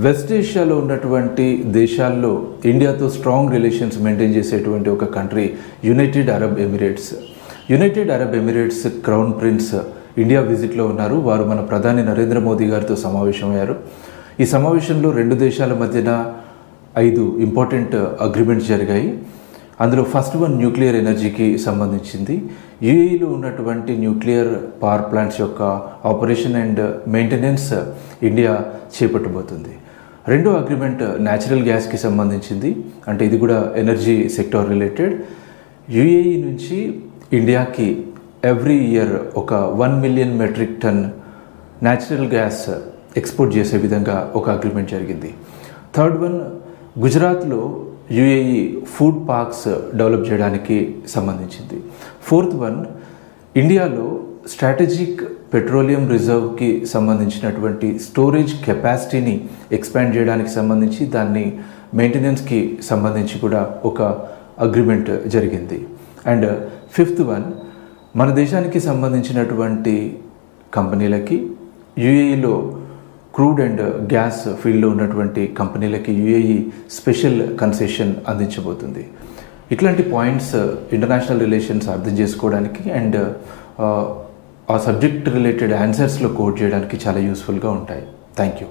West ఏషియాలో ఉన్నటువంటి దేశాల్లో ఇండియాతో strong relations maintain చేసేటువంటి ఒక country United Arab Emirates. United Arab Emirates crown prince India విజిట్లో ఉన్నారు. వారు మన ప్రధాని నరేంద్ర మోదీ గారితో సమావేశమయ్యారు. ఈ సమావేశంలో రెండు దేశాల మధ్యన 5 ఇంపార్టెంట్ అగ్రిమెంట్స్ జరిగాయి. అందులో ఫస్ట్ వన్ న్యూక్లియర్ ఎనర్జీకి సంబంధించింది. యూఏఈలో ఉన్నటువంటి న్యూక్లియర్ పవర్ ప్లాంట్స్ యొక్క ఆపరేషన్ అండ్ మెయింటెనెన్స్ ఇండియా చేపట్టబోతుంది. రెండో అగ్రిమెంట్ న్యాచురల్ గ్యాస్కి సంబంధించింది. అంటే ఇది కూడా ఎనర్జీ సెక్టార్ రిలేటెడ్. యూఏఈ నుంచి ఇండియాకి ఎవ్రీ ఇయర్ ఒక 1 million metric ton natural gas export చేసే విధంగా ఒక అగ్రిమెంట్ జరిగింది. థర్డ్ వన్ గుజరాత్లో యూఏఈ ఫుడ్ పార్క్స్ డెవలప్ చేయడానికి సంబంధించింది. ఫోర్త్ వన్ ఇండియాలో స్ట్రాటజిక్ పెట్రోలియం రిజర్వ్కి సంబంధించినటువంటి స్టోరేజ్ కెపాసిటీని ఎక్స్పాండ్ చేయడానికి సంబంధించి దాన్ని మెయింటెనెన్స్కి సంబంధించి కూడా ఒక అగ్రిమెంట్ జరిగింది. అండ్ ఫిఫ్త్ వన్ మన దేశానికి సంబంధించినటువంటి కంపెనీలకి యూఏఈలో క్రూడ్ అండ్ గ్యాస్ ఫీల్డ్లో ఉన్నటువంటి కంపెనీలకి యూఏఈ స్పెషల్ కన్సెషన్ అందించబోతుంది. ఇట్లాంటి పాయింట్స్ ఇంటర్నేషనల్ రిలేషన్స్ అర్థం చేసుకోవడానికి అండ్ ఆ సబ్జెక్ట్ రిలేటెడ్ ఆన్సర్స్లో కోట్ చేయడానికి చాలా యూస్ఫుల్గా ఉంటాయి. Thank you.